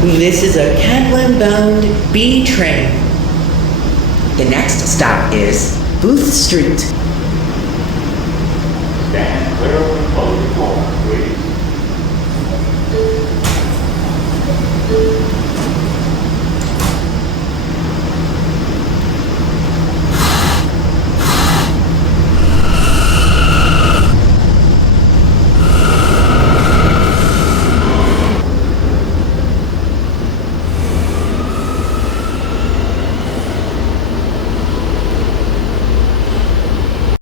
This is a Cadland-bound B train. The next stop is Booth Street. Stand clear of